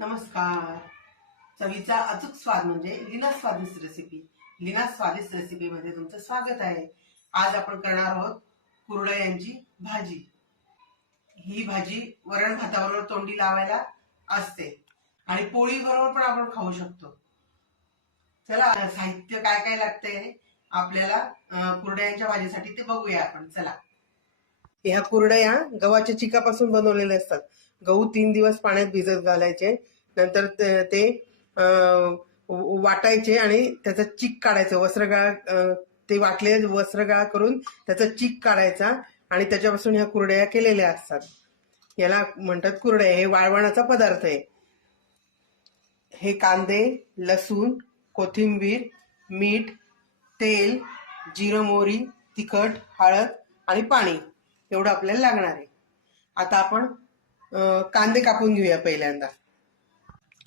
नमस्कार. चवीचा अचूक स्वाद म्हणजे लीना स्वादिष्ट रेसिपी. लीना स्वादिष्ट रेसिपी मध्ये तुमचं स्वागत आहे. आज आपण करणार आहोत कुरडयांची भाजी. ही भाजी वरण भाताबरोबर तोंडी लावायला असते आणि पोळी बरोबर पण आपण खाऊ शकतो. चला, साहित्य काय काय लागतंय आपल्याला कुरडयांच्या भाजीसाठी ते बघूया आपण. चला, ह्या कुरडया गव्हाच्या चिकापासून बनवलेल्या असतात. गहू 3 दिवस पाण्यात भिजत घालायचे, नंतर ते वाटायचे आणि त्याचा चीक काढायचं. वस्त्रगाळ ते वाटले वस्त्रगाळ करून त्याचा चीक काढायचा आणि त्याच्यापासून ह्या कुरडया केलेल्या असतात. याला म्हणतात कुरडया. हे वाळवणाचा पदार्थ आहे. हे कांदे, लसूण, कोथिंबीर, मीठ, तेल, जिरं, मोहरी, तिखट, हळद आणि पाणी एवढं आपल्याला लागणार आहे. आता आपण कांदे कापून घेऊया. पहिल्यांदा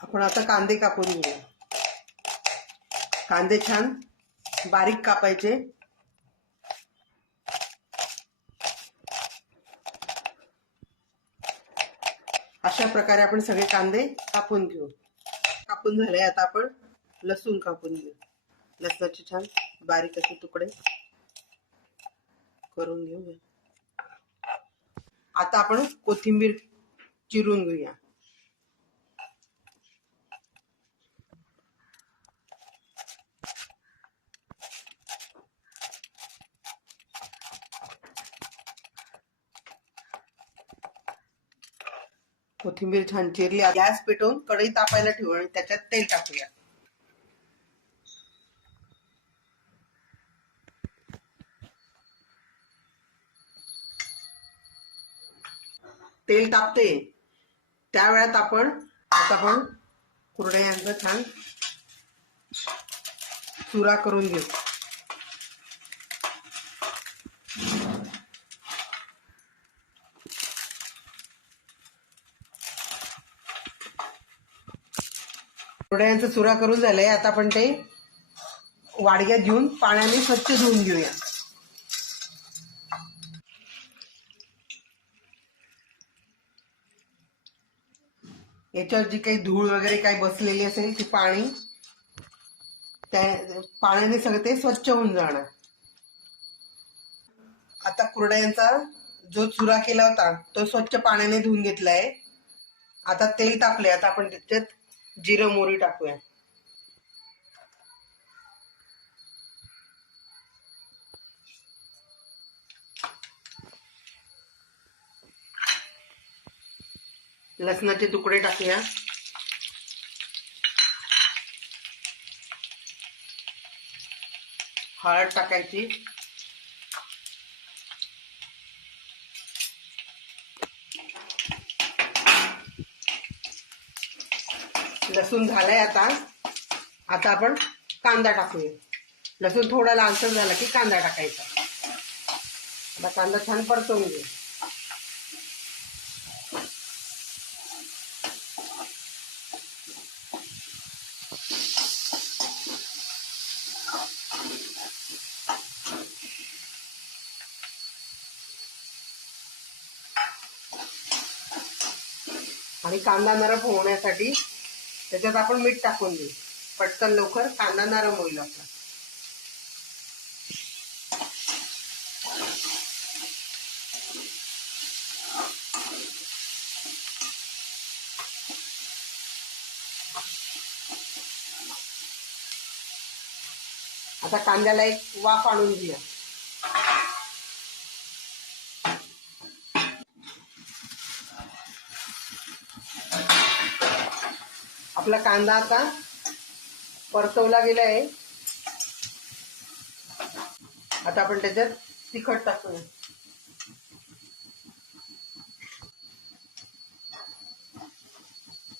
आपण आता कांदे कापून घेऊया. कांदे छान बारीक कापायचे. अशा प्रकारे आपण सगळे कांदे कापून घेऊ. कापून झाले. आता आपण लसूण कापून घेऊ. लसणाचे छान बारीक असे तुकडे करून घेऊया. आता आपण कोथिंबीर चिरून घेऊया. कोथिंबीर छान चिरली. गॅस पेटवून कढई तापायला ठेवू आणि त्याच्यात तेल टाकूया. तेल तापते त्या वेळात आपण कुरडयांचा छान चुरा करून घेऊ. कुरडयांचा चुरा करून झालाय. आता आपण ते वाडग्यात घेऊन पाण्याने स्वच्छ धुवून घेऊया. याच्यावर जी काही धूळ वगैरे काही बसलेली असेल ती पाण्याने सगळं ते स्वच्छ होऊन जाणार. आता कुरडयांचा जो चुरा केला होता तो स्वच्छ पाण्याने धुवून घेतलाय. आता तेल तापले. आता आपण त्याच्यात जिरं मोहरी टाकूया. लसणाचे तुकडे टाकूया. हळद टाकायची. लसूण झालाय. आता आपण कांदा टाकूया. लसूण थोडा लालसर झाला की कांदा टाकायचा. आता कांदा छान परतवून घेऊ. आणि कांदा नरम होण्यासाठी त्याच्यात आपण मीठ टाकून देऊ. पटकन लवकर कांदा नरम होईल आपला. आता कांद्याला एक वाफ आणून घेऊया. आपला कांदा आता परतवला गेलाय. आता आपण त्याच्यात तिखट टाकूया.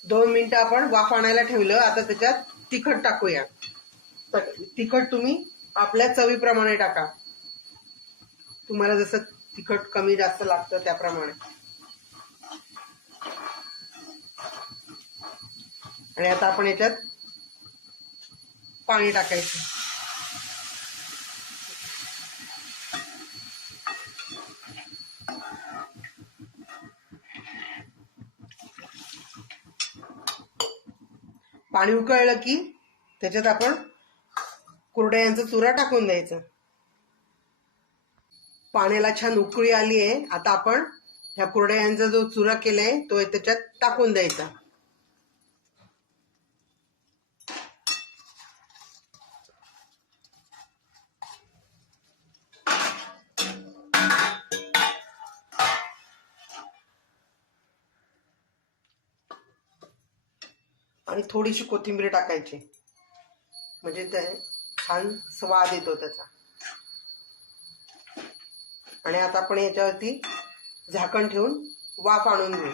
दोन मिनिटं आपण वाफ आणायला ठेवलं. आता त्याच्यात तिखट टाकूया. तिखट तुम्ही आपल्या चवीप्रमाणे टाका. तुम्हाला जसं तिखट कमी जास्त लागतं त्याप्रमाणे. आणि आता आपण याच्यात पाणी टाकायचं. पाणी उकळलं की त्याच्यात आपण कुरडयांचा चुरा टाकून द्यायचा. पाण्याला छान उकळी आली आहे. आता आपण ह्या कुरडयांचा जो चुरा केलाय तो त्याच्यात टाकून द्यायचा. आणि थोडीशी कोथिंबीर टाकायची, म्हणजे ते छान स्वाद येतो त्याचा. आणि आता आपण याच्यावरती झाकण ठेवून वाफ आणून घेऊ.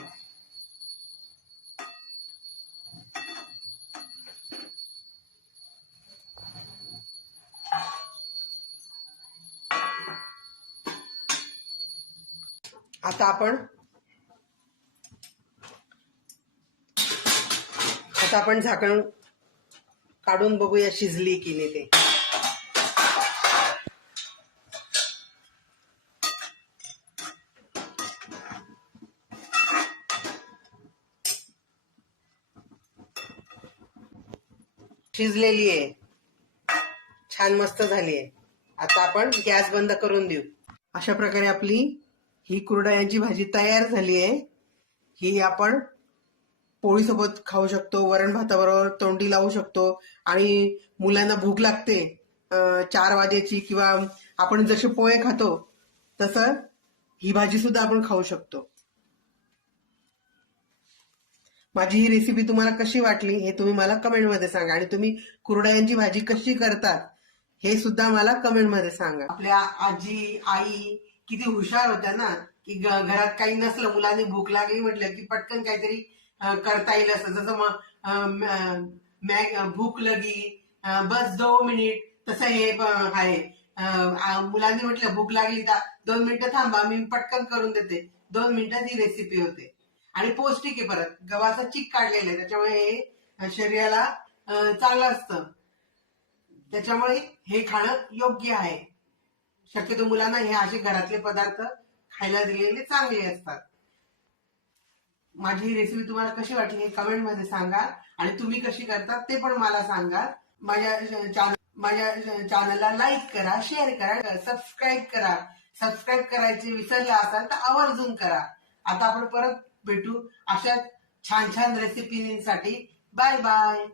आता आपण झाकण काढून बघूया शिजली की नाही ते. शिजलेली आहे, छान मस्त झाली आहे. आता आपण गॅस बंद करून देऊ. अशा प्रकारे आपली ही कुरडयांची भाजी तयार झाली आहे. ही आपण पोळीसोबत खाऊ शकतो, वरण भाताबरोबर तोंडी लावू शकतो. आणि मुलांना भूक लागते 4 वाजेची, किंवा आपण जसे पोहे खातो तसं ही भाजी सुद्धा आपण खाऊ शकतो. माझी ही रेसिपी तुम्हाला कशी वाटली हे तुम्ही मला कमेंटमध्ये सांगा. आणि तुम्ही कुरडयांची भाजी कशी करतात हे सुद्धा मला कमेंटमध्ये सांगा. आपल्या आजी आई किती हुशार होत्या ना, की घरात काही नसलं, मुलांनी भूक लागली म्हटलं की पटकन काहीतरी करता येईल असं. जसं भूक लगी बस 2 मिनिट, तसं हे आहे. मुलांनी म्हटलं भूक लागली तर 2 मिनिटं थांबा, मी पटकन करून देते. 2 मिनिटात ही रेसिपी होते. आणि पौष्टिक आहे. परत गव्हाचा चीक काढलेला आहे, त्याच्यामुळे हे शरीराला चांगलं असतं. त्याच्यामुळे हे खाणं योग्य आहे. शक्यतो मुलांना हे असे घरातले पदार्थ खायला दिलेले चांगले असतात. माझी ही रेसिपी तुम्हाला कशी वाटली हे कमेंट मध्ये सांगा. आणि तुम्ही कशी करतात ते पण मला सांगा. माझ्या चॅनलला लाईक करा, शेअर करा, सबस्क्राईब करा. सबस्क्राईब करायचे विसरला असाल तर आवर्जून करा. आता आपण परत भेटू अशा छान छान रेसिपीसाठी. Bye bye.